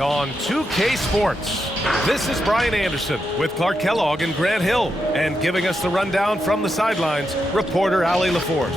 On 2K Sports, this is Brian Anderson with Clark Kellogg and Grant Hill, and giving us the rundown from the sidelines, reporter Allie LaForce.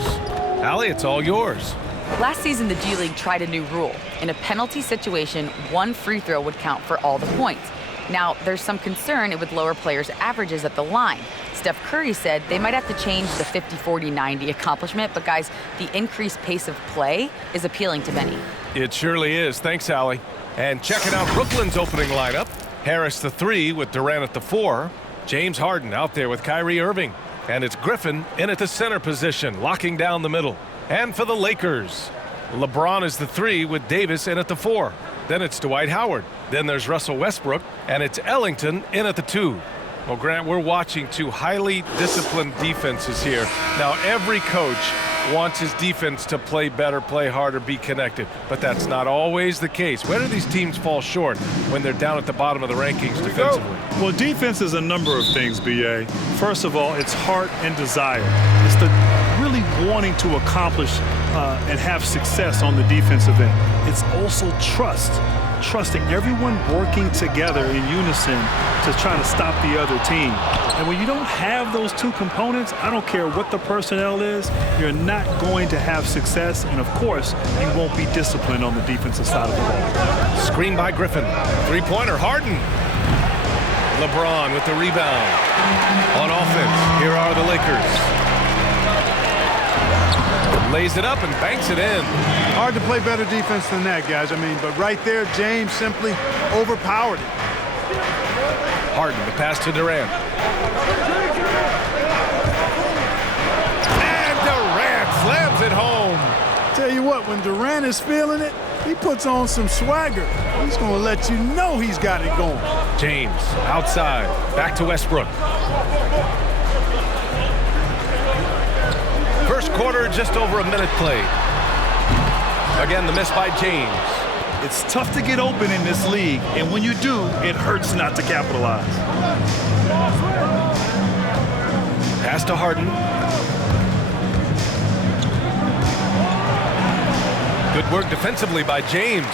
Allie, it's all yours. Last season, the G League tried a new rule. In a penalty situation, one free throw would count for all the points. Now, there's some concern it would lower players' averages at the line. Steph Curry said they might have to change the 50-40-90 accomplishment, but guys, the increased pace of play is appealing to many. It surely is. Thanks, Allie. And checking out Brooklyn's opening lineup, Harris the 3 with Durant at the 4, James Harden out there with Kyrie Irving, and it's Griffin in at the center position, locking down the middle. And for the Lakers, LeBron is the 3 with Davis in at the 4. Then it's Dwight Howard. Then there's Russell Westbrook, and it's Ellington in at the 2. Well, Grant, we're watching two highly disciplined defenses here. Now, every coach wants his defense to play better, play harder, be connected. But that's not always the case. Where do these teams fall short when they're down at the bottom of the rankings defensively? Well, defense is a number of things, B.A. First of all, it's heart and desire. It's the really wanting to accomplish and have success on the defensive end. It's also trusting everyone working together in unison to try to stop the other team. And when you don't have those two components, I don't care what the personnel is, you're not going to have success, and of course, you won't be disciplined on the defensive side of the ball. Screen by Griffin. Three-pointer, Harden. LeBron with the rebound. On offense, here are the Lakers. Lays it up and banks it in. Hard to play better defense than that, guys. But right there, James simply overpowered it. Harden, the pass to Durant. And Durant slams it home. Tell you what, when Durant is feeling it, he puts on some swagger. He's going to let you know he's got it going. James, outside, back to Westbrook. First quarter, just over a minute played. Again, the miss by James. It's tough to get open in this league, and when you do, it hurts not to capitalize. Pass to Harden. Good work defensively by James.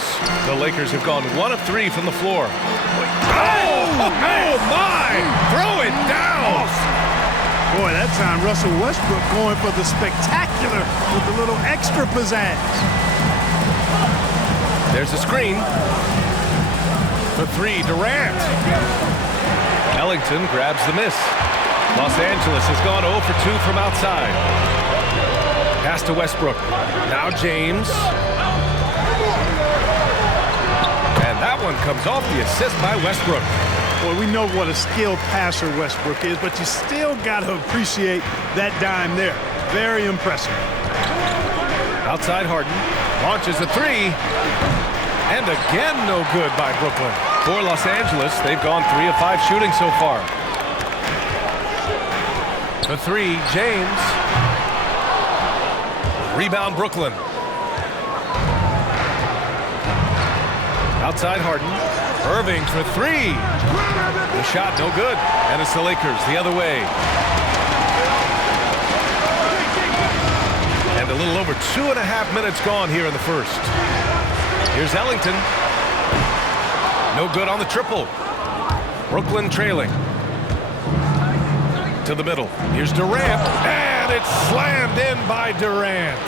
The Lakers have gone 1 of 3 from the floor. Oh my! Throw it down! Boy, that time Russell Westbrook going for the spectacular with a little extra pizzazz. There's a screen. The 3, Durant. Ellington grabs the miss. Los Angeles has gone 0 for 2 from outside. Pass to Westbrook. Now James. And that one comes off the assist by Westbrook. Boy, we know what a skilled passer Westbrook is, but you still got to appreciate that dime there. Very impressive. Outside Harden. Launches a 3. And again, no good by Brooklyn. For Los Angeles, they've gone 3 of 5 shooting so far. The 3, James. Rebound, Brooklyn. Outside Harden. Irving for 3. The shot, no good. And it's the Lakers the other way. And a little over 2.5 minutes gone here in the first. Here's Ellington. No good on the triple. Brooklyn trailing. To the middle. Here's Durant. And it's slammed in by Durant.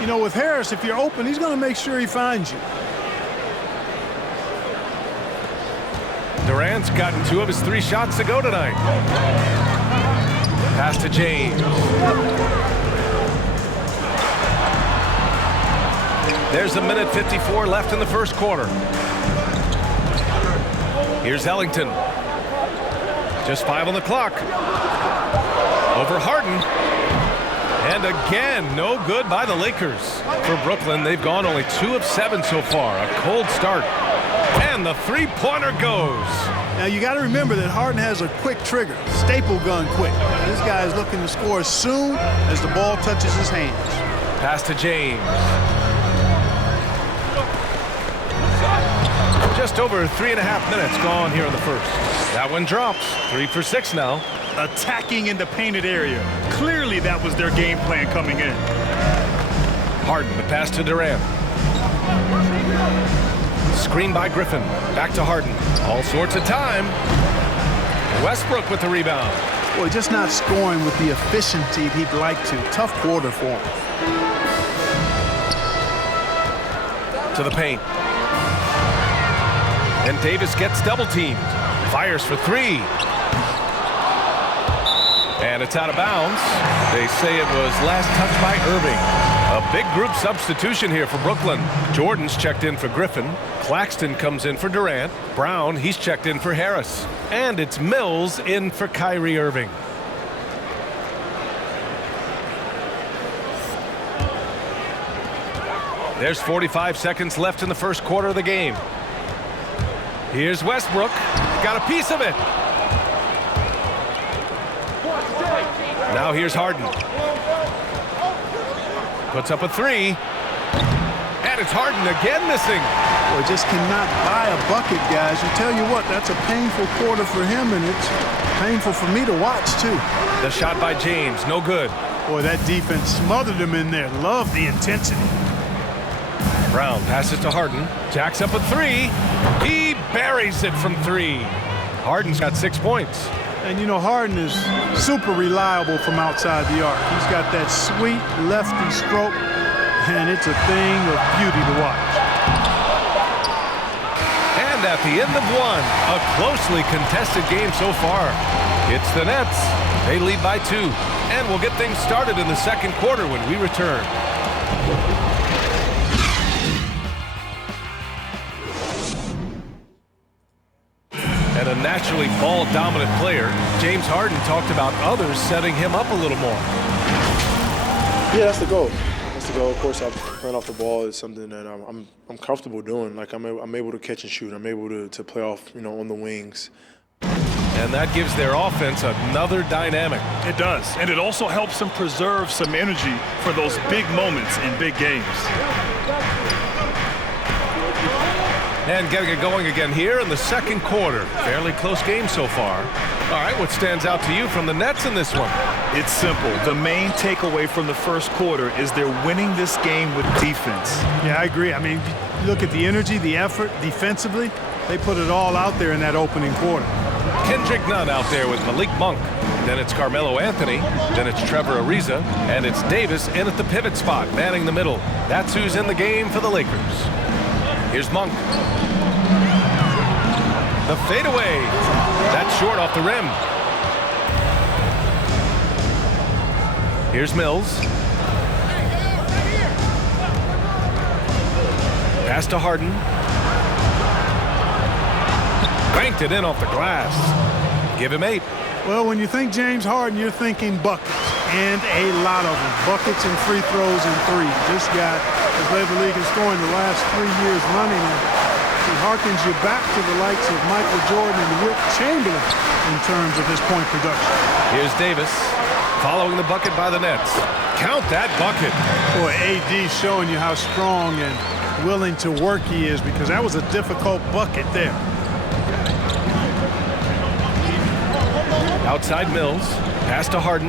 You know, with Harris, if you're open, he's going to make sure he finds you. Durant's gotten 2 of his 3 shots to go tonight. Pass to James. There's 1:54 left in the first quarter. Here's Ellington. Just 5 on the clock. Over Harden. And again, no good by the Lakers. For Brooklyn, they've gone only 2 of 7 so far. A cold start. And the three-pointer goes. Now, you got to remember that Harden has a quick trigger, staple gun quick. This guy is looking to score as soon as the ball touches his hands. Pass to James. Just over 3.5 minutes gone here in the first. That one drops. 3 for 6 now. Attacking in the painted area. Clearly that was their game plan coming in. Harden, the pass to Durant. Screen by Griffin. Back to Harden. All sorts of time. Westbrook with the rebound. Boy, just not scoring with the efficiency he'd like to. Tough quarter for him. To the paint. And Davis gets double teamed. Fires for three. And it's out of bounds. They say it was last touched by Irving. A big group substitution here for Brooklyn. Jordan's checked in for Griffin. Claxton comes in for Durant. Brown, he's checked in for Harris. And it's Mills in for Kyrie Irving. There's 45 seconds left in the first quarter of the game. Here's Westbrook. Got a piece of it. Now here's Harden. Puts up a three. And it's Harden again missing. Boy, just cannot buy a bucket, guys. I tell you what, that's a painful quarter for him, and it's painful for me to watch, too. The shot by James, no good. Boy, that defense smothered him in there. Love the intensity. Brown passes to Harden. Jacks up a three. He buries it from three. Harden's got 6 points. And, you know, Harden is super reliable from outside the arc. He's got that sweet lefty stroke, and it's a thing of beauty to watch. And at the end of one, a closely contested game so far. It's the Nets. They lead by 2. And we'll get things started in the second quarter when we return. And a naturally ball-dominant player, James Harden talked about others setting him up a little more. Yeah, that's the goal. That's the goal. Of course, playing off the ball is something that I'm comfortable doing. Like I'm able to catch and shoot. I'm able to play off, you know, on the wings. And that gives their offense another dynamic. It does, and it also helps them preserve some energy for those big moments in big games. And getting it going again here in the second quarter. Fairly close game so far. All right, what stands out to you from the Nets in this one? It's simple. The main takeaway from the first quarter is they're winning this game with defense. Yeah, I agree. I mean, look at the energy, the effort defensively. They put it all out there in that opening quarter. Kendrick Nunn out there with Malik Monk. Then it's Carmelo Anthony. Then it's Trevor Ariza. And it's Davis in at the pivot spot, manning the middle. That's who's in the game for the Lakers. Here's Monk. The fadeaway. That's short off the rim. Here's Mills. Pass to Harden. Banked it in off the glass. Give him 8. Well, when you think James Harden, you're thinking buckets, and a lot of them. Buckets and free throws and threes. This guy has led the league in scoring the last 3 years running. And he harkens you back to the likes of Michael Jordan and Wilt Chamberlain in terms of his point production. Here's Davis following the bucket by the Nets. Count that bucket. Boy, AD showing you how strong and willing to work he is, because that was a difficult bucket there. Outside Mills. Pass to Harden.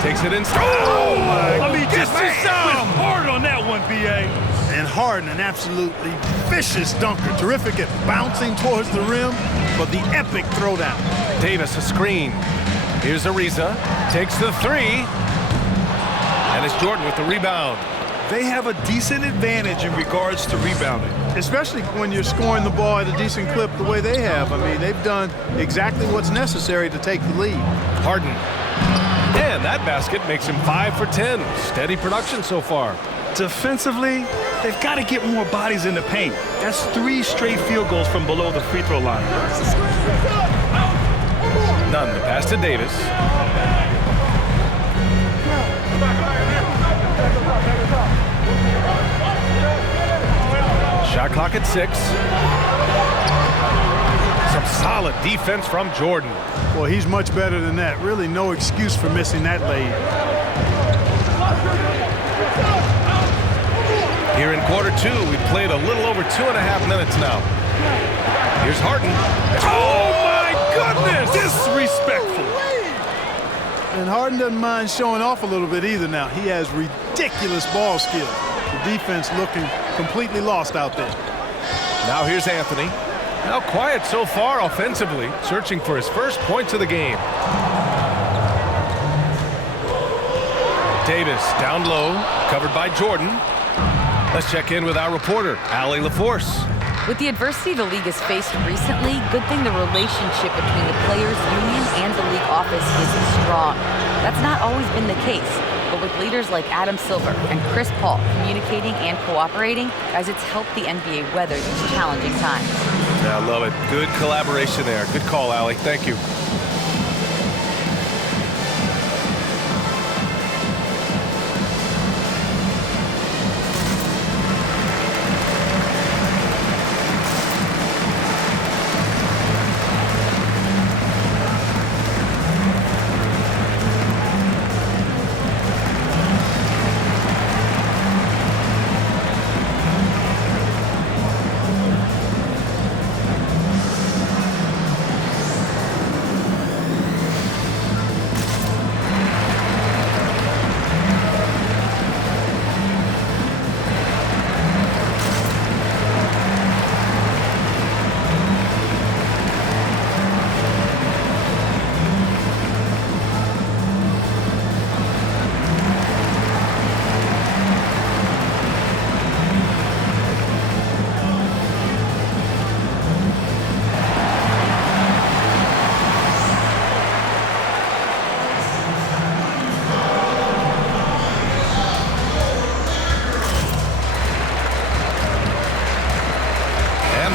Takes it in. Oh, my! I mean, just hard on that one, B.A. And Harden, an absolutely vicious dunker. Terrific at bouncing towards the rim, but the epic throwdown. Davis, a screen. Here's Ariza. Takes the 3. And it's Jordan with the rebound. They have a decent advantage in regards to rebounding. Especially when you're scoring the ball at a decent clip the way they have. I mean, they've done exactly what's necessary to take the lead. Harden. And that basket makes him 5 for 10. Steady production so far. Defensively, they've got to get more bodies in the paint. That's 3 straight field goals from below the free throw line. None. The pass to Davis. Shot clock at 6. Some solid defense from Jordan. Well, he's much better than that. Really no excuse for missing that lead. Here in quarter 2, we've played a little over 2.5 minutes now. Here's Harden. Oh, my goodness! Disrespectful. And Harden doesn't mind showing off a little bit either now. He has ridiculous ball skills. The defense looking completely lost out there. Now here's Anthony. Now quiet so far offensively, searching for his first points of the game. Davis down low, covered by Jordan. Let's check in with our reporter, Allie LaForce. With the adversity the league has faced recently, good thing the relationship between the players' union and the league office is strong. That's not always been the case, but with leaders like Adam Silver and Chris Paul communicating and cooperating, as it's helped the NBA weather these challenging times. Yeah, I love it. Good collaboration there. Good call, Allie. Thank you.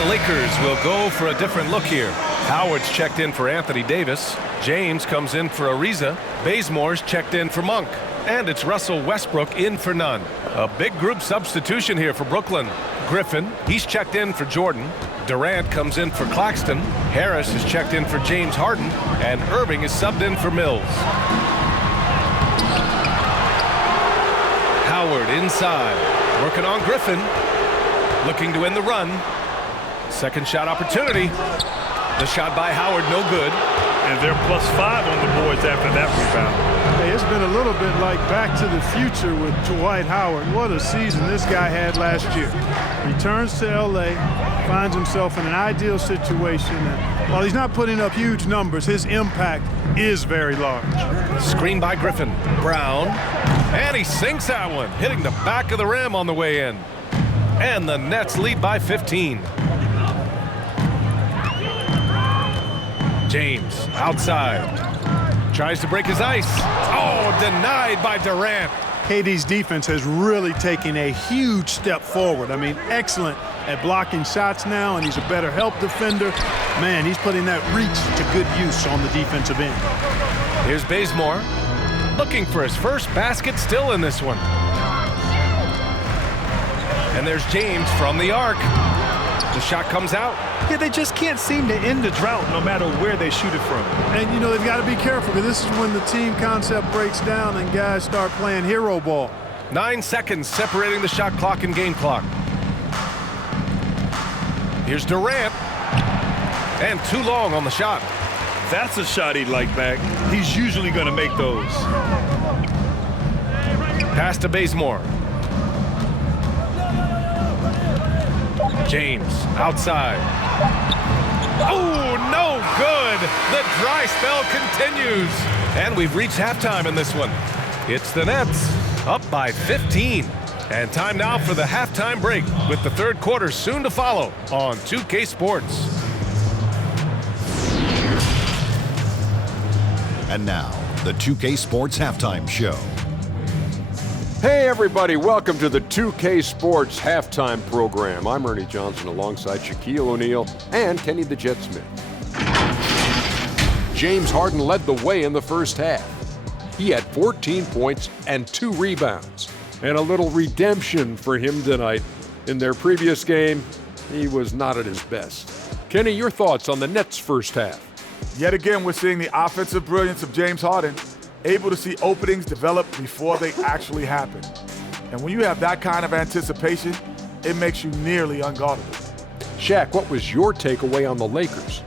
Lakers will go for a different look here. Howard's checked in for Anthony Davis. James comes in for Ariza. Bazemore's checked in for Monk. And it's Russell Westbrook in for none. A big group substitution here for Brooklyn. Griffin, he's checked in for Jordan. Durant comes in for Claxton. Harris is checked in for James Harden. And Irving is subbed in for Mills. Howard inside, working on Griffin. Looking to end the run. Second shot opportunity. The shot by Howard, no good. And they're +5 on the boards after that rebound. Hey, it's been a little bit like Back to the Future with Dwight Howard. What a season this guy had last year. Returns to L.A., finds himself in an ideal situation. And while he's not putting up huge numbers, his impact is very large. Screen by Griffin. Brown. And he sinks that one, hitting the back of the rim on the way in. And the Nets lead by 15. James outside. Tries to break his ice. Oh, denied by Durant. KD's defense has really taken a huge step forward. I mean, excellent at blocking shots now, and he's a better help defender. Man, he's putting that reach to good use on the defensive end. Here's Bazemore. Looking for his first basket, still in this one. And there's James from the arc. The shot comes out. Yeah, they just can't seem to end the drought no matter where they shoot it from. And, you know, they've got to be careful because this is when the team concept breaks down and guys start playing hero ball. 9 seconds separating the shot clock and game clock. Here's Durant. And too long on the shot. That's a shot he'd like back. He's usually going to make those. Pass to Bazemore. James outside. Oh, no good. The dry spell continues. And we've reached halftime in this one. It's the Nets up by 15. And time now for the halftime break with the third quarter soon to follow on 2K Sports. And now, the 2K Sports Halftime Show. Hey everybody, welcome to the 2K Sports Halftime Program. I'm Ernie Johnson alongside Shaquille O'Neal and Kenny the Jet Smith. James Harden led the way in the first half. He had 14 points and 2 rebounds. And a little redemption for him tonight. In their previous game, he was not at his best. Kenny, your thoughts on the Nets' first half? Yet again, we're seeing the offensive brilliance of James Harden, able to see openings develop before they actually happen. And when you have that kind of anticipation, it makes you nearly unguardable. Shaq, what was your takeaway on the Lakers?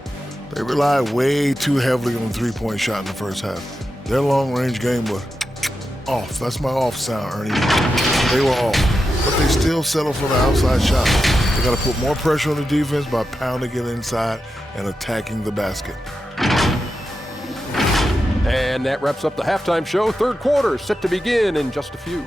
They relied way too heavily on the three-point shot in the first half. Their long-range game was off. That's my off sound, Ernie. They were off. but they still settle for the outside shot. They got to put more pressure on the defense by pounding it inside and attacking the basket. And that wraps up the halftime show. Third quarter set to begin in just a few.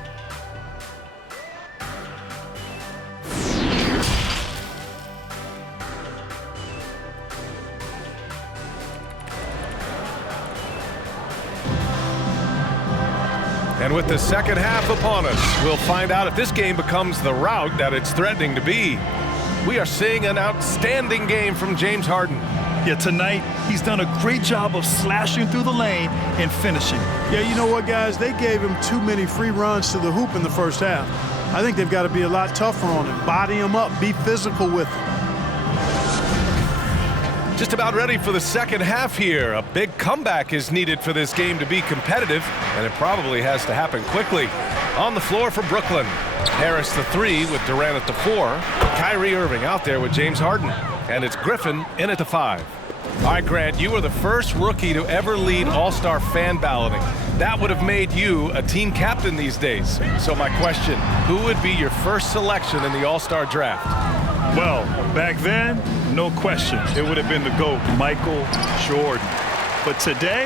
And with the second half upon us, we'll find out if this game becomes the rout that it's threatening to be. We are seeing an outstanding game from James Harden. Yeah, tonight he's done a great job of slashing through the lane and finishing. Yeah, you know what, guys? They gave him too many free runs to the hoop in the first half. I think they've got to be a lot tougher on him. Body him up, be physical with him. Just about ready for the second half here. A big comeback is needed for this game to be competitive, and it probably has to happen quickly. On the floor for Brooklyn, Harris the 3 with Durant at the 4. Kyrie Irving out there with James Harden. And it's Griffin in at the 5. All right, Grant, you were the first rookie to ever lead All-Star fan balloting. That would have made you a team captain these days. So my question, who would be your first selection in the All-Star draft? Well, back then, no question, it would have been the GOAT, Michael Jordan. But today,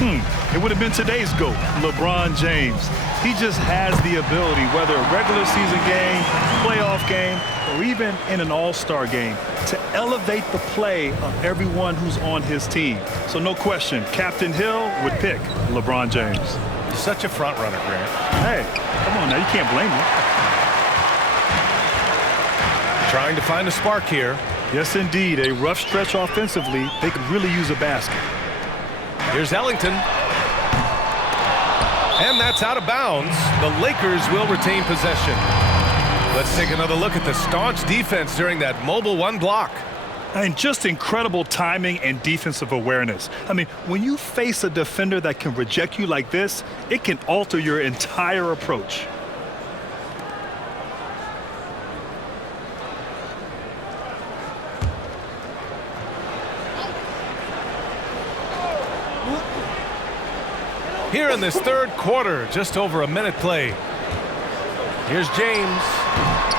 it would have been today's GOAT, LeBron James. He just has the ability, whether a regular season game, playoff game, or even in an all-star game, to elevate the play of everyone who's on his team. So no question, Captain Hill would pick LeBron James. Such a front runner, Grant. Hey, come on now, you can't blame me. Trying to find a spark here. Yes, indeed. A rough stretch offensively. They could really use a basket. Here's Ellington. And that's out of bounds. The Lakers will retain possession. Let's take another look at the staunch defense during that mobile 1 block. And just incredible timing and defensive awareness. I mean, when you face a defender that can reject you like this, it can alter your entire approach. Here in this third quarter, just over a minute played. Here's James.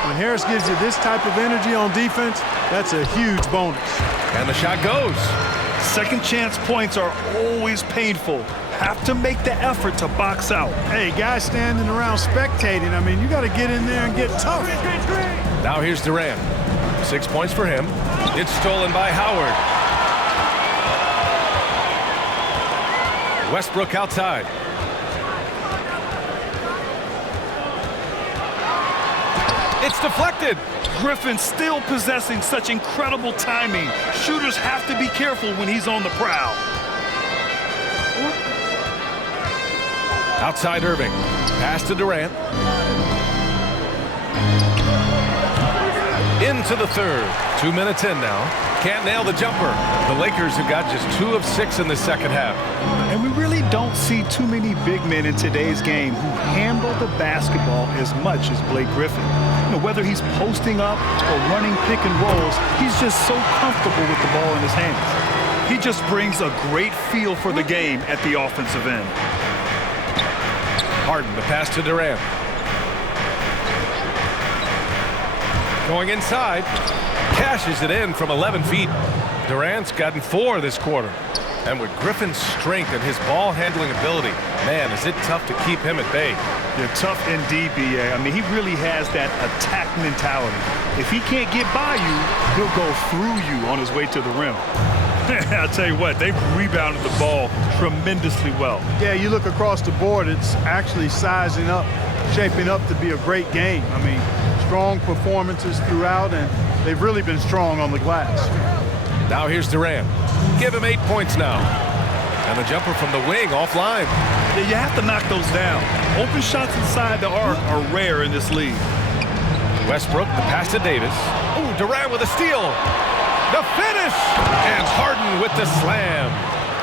When Harris gives you this type of energy on defense, that's a huge bonus. And the shot goes. Second chance points are always painful. Have to make the effort to box out. Hey, guys standing around spectating, I mean, you got to get in there and get tough. Now here's Durant. 6 points for him. It's stolen by Howard. Westbrook outside. It's deflected. Griffin still possessing such incredible timing. Shooters have to be careful when he's on the prowl. Outside Irving. Pass to Durant. Into the third. 2 minutes in now. Can't nail the jumper. The Lakers have got just 2 of 6 in the second half. And we really don't see too many big men in today's game who handle the basketball as much as Blake Griffin. You know, whether he's posting up or running pick and rolls, he's just so comfortable with the ball in his hands. He just brings a great feel for the game at the offensive end. Harden, the pass to Durant. Going inside. Cashes it in from 11 feet. Durant's gotten 4 this quarter. And with Griffin's strength and his ball handling ability, man, is it tough to keep him at bay. Yeah, tough indeed, B.A. I mean, he really has that attack mentality. If he can't get by you, he'll go through you on his way to the rim. I'll tell you what, they've rebounded the ball tremendously well. Yeah, you look across the board, it's actually sizing up, shaping up to be a great game. I mean, strong performances throughout, and they've really been strong on the glass. Now here's Durant. Give him 8 points now. And the jumper from the wing offline. Yeah, you have to knock those down. Open shots inside the arc are rare in this league. Westbrook, the pass to Davis. Ooh, Durant with a steal. The finish! And Harden with the slam.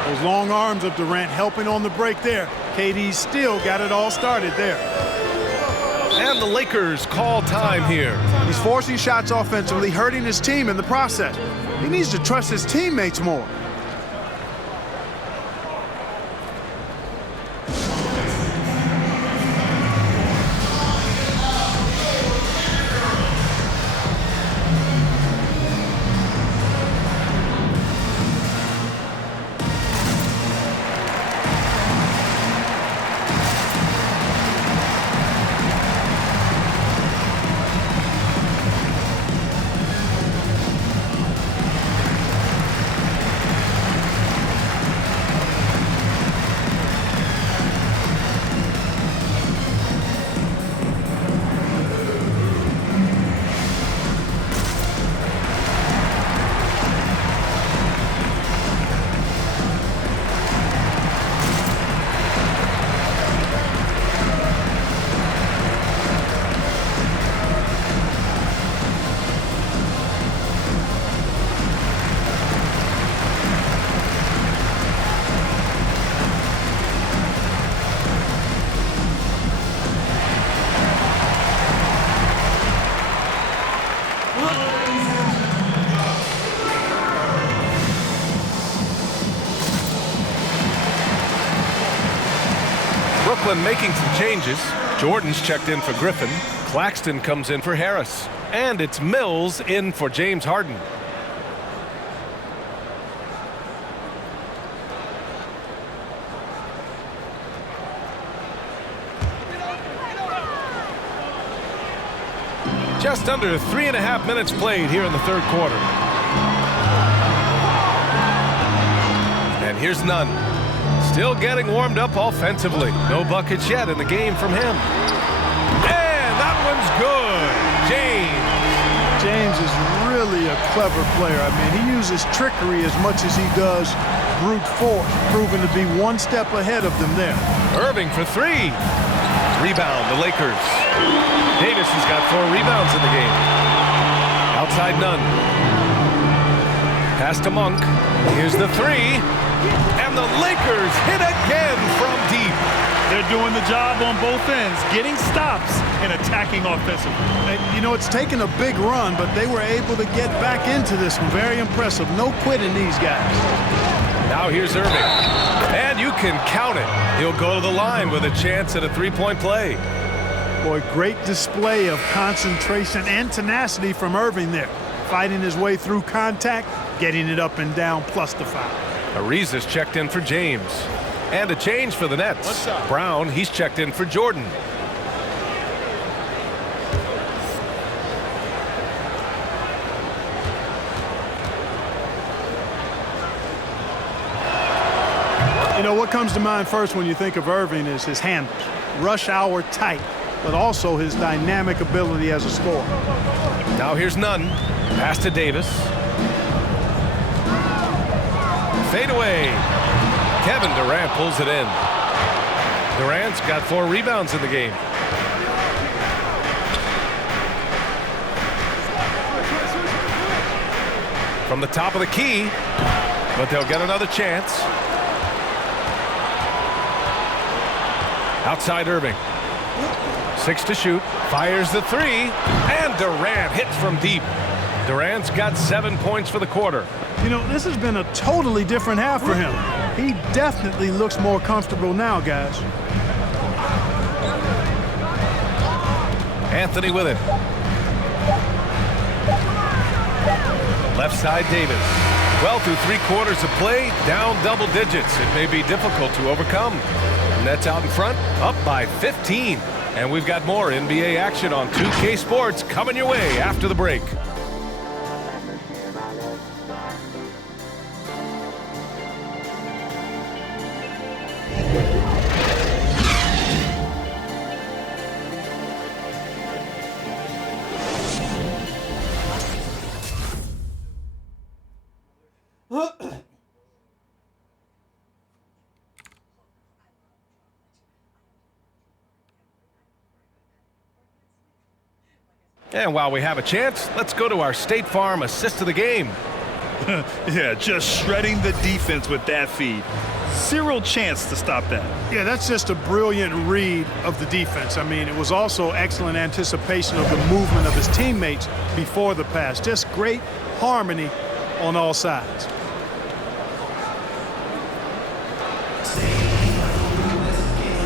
Those long arms of Durant helping on the break there. KD still got it all started there. And the Lakers call time here. He's forcing shots offensively, hurting his team in the process. He needs to trust his teammates more. Brooklyn making some changes. Jordan's checked in for Griffin. Claxton comes in for Harris. And it's Mills in for James Harden. Just under 3.5 minutes played here in the third quarter. And here's Nunn. Still getting warmed up offensively. No buckets yet in the game from him. And that one's good. James is really a clever player. I mean, he uses trickery as much as he does brute force, proven to be one step ahead of them there. Irving for three. Rebound, the Lakers. Davis has got 4 rebounds in the game. Outside Nunn. Pass to Monk. Here's the three. And the Lakers hit again from deep. They're doing the job on both ends, getting stops and attacking offensively. You know, it's taken a big run, but they were able to get back into this one. Very impressive. No quitting these guys. Now here's Irving. And you can count it. He'll go to the line with a chance at a three-point play. Boy, great display of concentration and tenacity from Irving there. Fighting his way through contact, getting it up and down, plus the foul. Ariza's checked in for James. And a change for the Nets. Brown, he's checked in for Jordan. You know, what comes to mind first when you think of Irving is his handles. Rush hour tight, but also his dynamic ability as a scorer. Now here's Nunn. Pass to Davis. Fade away. Kevin Durant pulls it in. Durant's got 4 rebounds in the game. From the top of the key, but they'll get another chance. Outside Irving. 6 to shoot. Fires the 3. And Durant hits from deep. Durant's got 7 points for the quarter. You know, this has been a totally different half for him. He definitely looks more comfortable now, guys. Anthony with it. Left side Davis. Well, through 3 quarters of play, down double digits. It may be difficult to overcome. Nets out in front, up by 15. And we've got more NBA action on 2K Sports coming your way after the break. And while we have a chance, let's go to our State Farm assist of the game. Yeah, just shredding the defense with that feed. Zero chance to stop that. Yeah, that's just a brilliant read of the defense. I mean, it was also excellent anticipation of the movement of his teammates before the pass. Just great harmony on all sides.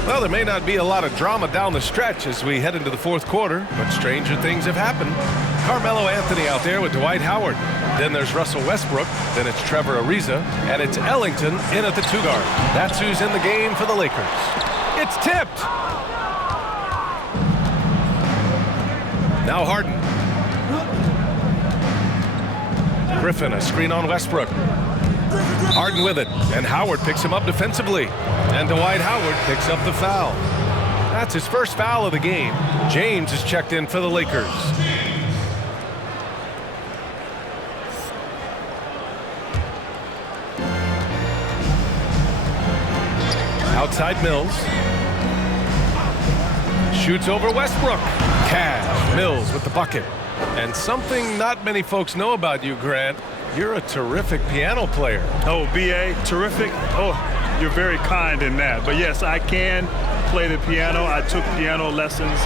Well, there may not be a lot of drama down the stretch as we head into the fourth quarter, but stranger things have happened. Carmelo Anthony out there with Dwight Howard. Then there's Russell Westbrook. Then it's Trevor Ariza. And it's Ellington in at the 2 guard. That's who's in the game for the Lakers. It's tipped. Now Harden. Griffin, a screen on Westbrook. Harden with it, and Howard picks him up defensively. And Dwight Howard picks up the foul. That's his first foul of the game. James is checked in for the Lakers. Outside Mills. Shoots over Westbrook. Cash. Mills with the bucket. And something not many folks know about you, Grant. You're a terrific piano player. Oh, B.A., terrific. Oh, you're very kind in that. But yes, I can play the piano. I took piano lessons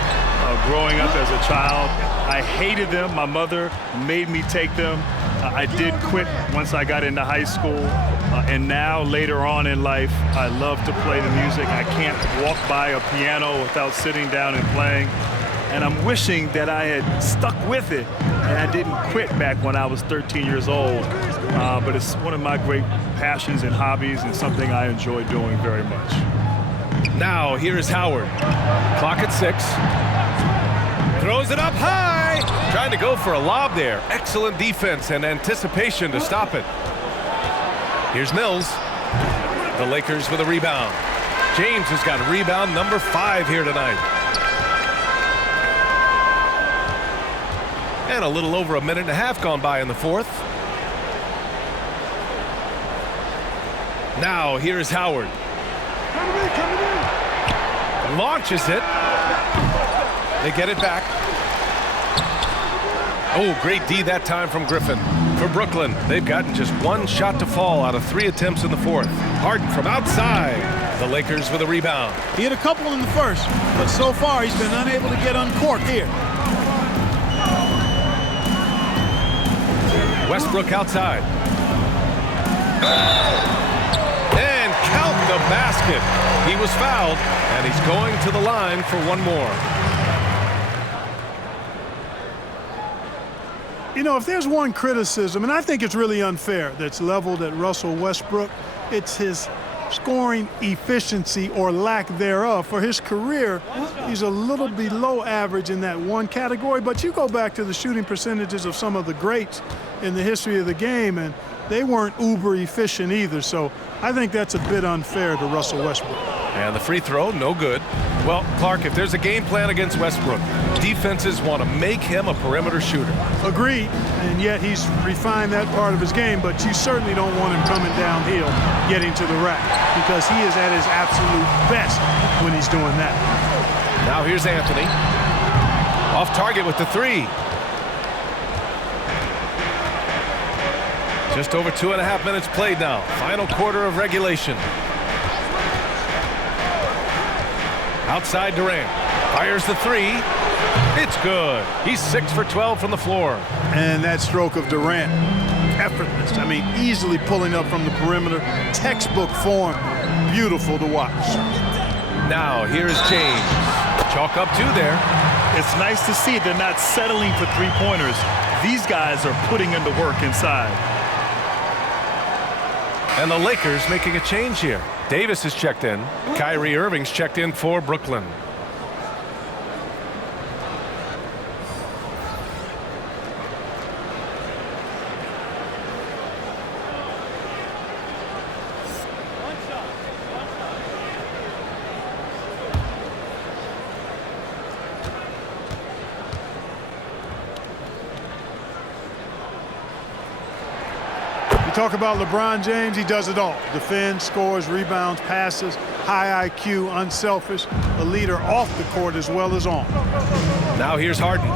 growing up as a child. I hated them. My mother made me take them. I did quit once I got into high school, and now later on in life, I love to play the music. I can't walk by a piano without sitting down and playing. And I'm wishing that I had stuck with it and I didn't quit back when I was 13 years old. But it's one of my great passions and hobbies and something I enjoy doing very much. Now, here's Howard. Clock at 6. Throws it up high. Trying to go for a lob there. Excellent defense and anticipation to stop it. Here's Mills. The Lakers with a rebound. James has got rebound number 5 here tonight. And a little over a minute and a half gone by in the fourth. Now, here's Howard. Launches it. They get it back. Oh, great D that time from Griffin. For Brooklyn, they've gotten just 1 shot to fall out of 3 attempts in the fourth. Harden from outside. The Lakers with a rebound. He hit a couple in the first, but so far he's been unable to get uncorked here. Westbrook outside. And count the basket. He was fouled, and he's going to the line for 1 more. You know, if there's one criticism, and I think it's really unfair, that's leveled at Russell Westbrook, it's his scoring efficiency or lack thereof. For his career, he's a little below average in that one category, but you go back to the shooting percentages of some of the greats in the history of the game, and they weren't uber efficient either. So I think that's a bit unfair to Russell Westbrook. And the free throw, no good. Well, Clark, if there's a game plan against Westbrook, defenses want to make him a perimeter shooter. Agreed, and yet he's refined that part of his game, but you certainly don't want him coming downhill, getting to the rack, because he is at his absolute best when he's doing that. Now here's Anthony. Off target with the 3. Just over 2.5 minutes played now. Final quarter of regulation. Outside Durant. Fires the 3. It's good. He's 6 for 12 from the floor. And that stroke of Durant, effortless. I mean, easily pulling up from the perimeter. Textbook form. Beautiful to watch. Now here's James. Chalk up 2 there. It's nice to see they're not settling for 3-pointers. These guys are putting in the work inside. And the Lakers making a change here. Davis is checked in. Kyrie Irving's checked in for Brooklyn. Talk about LeBron James, he does it all. Defends, scores, rebounds, passes, high IQ, unselfish, a leader off the court as well as on. Now here's Harden.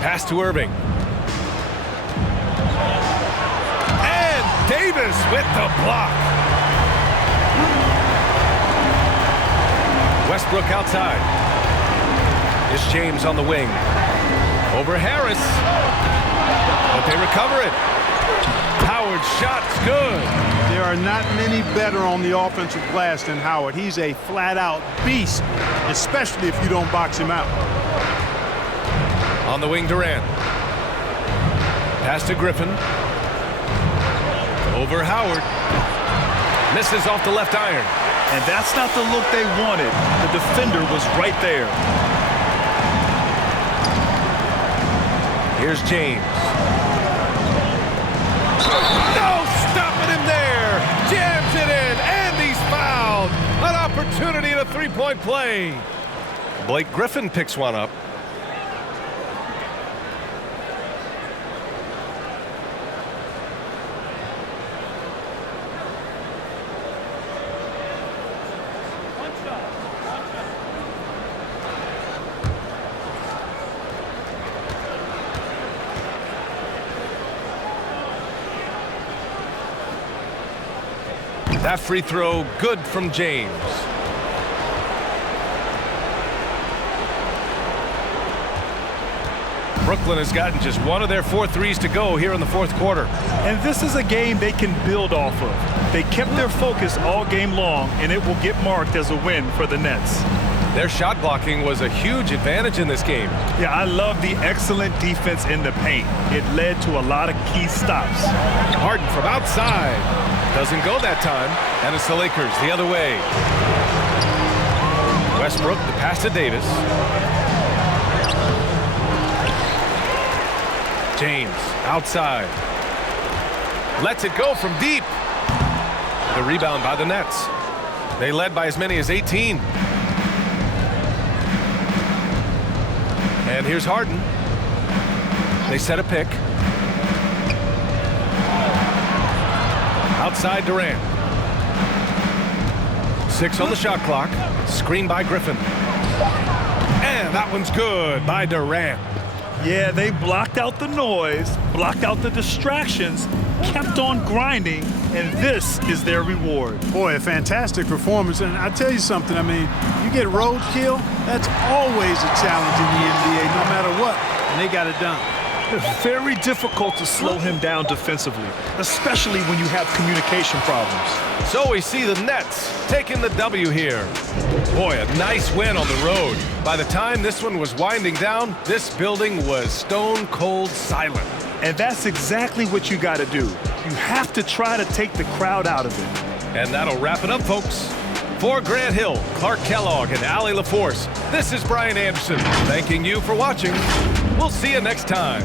Pass to Irving. And Davis with the block. Westbrook outside. Is James on the wing. Over Harris. But they recover it. Howard's shot's good. There are not many better on the offensive glass than Howard. He's a flat-out beast, especially if you don't box him out. On the wing, Durant. Pass to Griffin. Over Howard. Misses off the left iron. And that's not the look they wanted. The defender was right there. Here's James. No stopping him there. Jams it in, and he's fouled. An opportunity in a 3-point play. Blake Griffin picks one up. That free throw good from James. Brooklyn has gotten just one of their 4 threes to go here in the fourth quarter. And this is a game they can build off of. They kept their focus all game long, and it will get marked as a win for the Nets. Their shot blocking was a huge advantage in this game. Yeah, I love the excellent defense in the paint. It led to a lot of key stops. Harden from outside. Doesn't go that time, and it's the Lakers the other way. Westbrook, the pass to Davis. James, outside. Lets it go from deep. The rebound by the Nets. They led by as many as 18. And here's Harden. They set a pick. Outside Durant. 6 on the shot clock. Screen by Griffin. And that one's good by Durant. Yeah, they blocked out the noise, blocked out the distractions, kept on grinding, and this is their reward. Boy, a fantastic performance. And I tell you something, I mean, you get roadkill, that's always a challenge in the NBA, no matter what, and they got it done. It's very difficult to slow him down defensively, especially when you have communication problems. So we see the Nets taking the W here. Boy, a nice win on the road. By the time this one was winding down, this building was stone cold silent. And that's exactly what you got to do. You have to try to take the crowd out of it. And that'll wrap it up, folks. For Grant Hill, Clark Kellogg, and Allie LaForce, this is Brian Anderson thanking you for watching. We'll see you next time.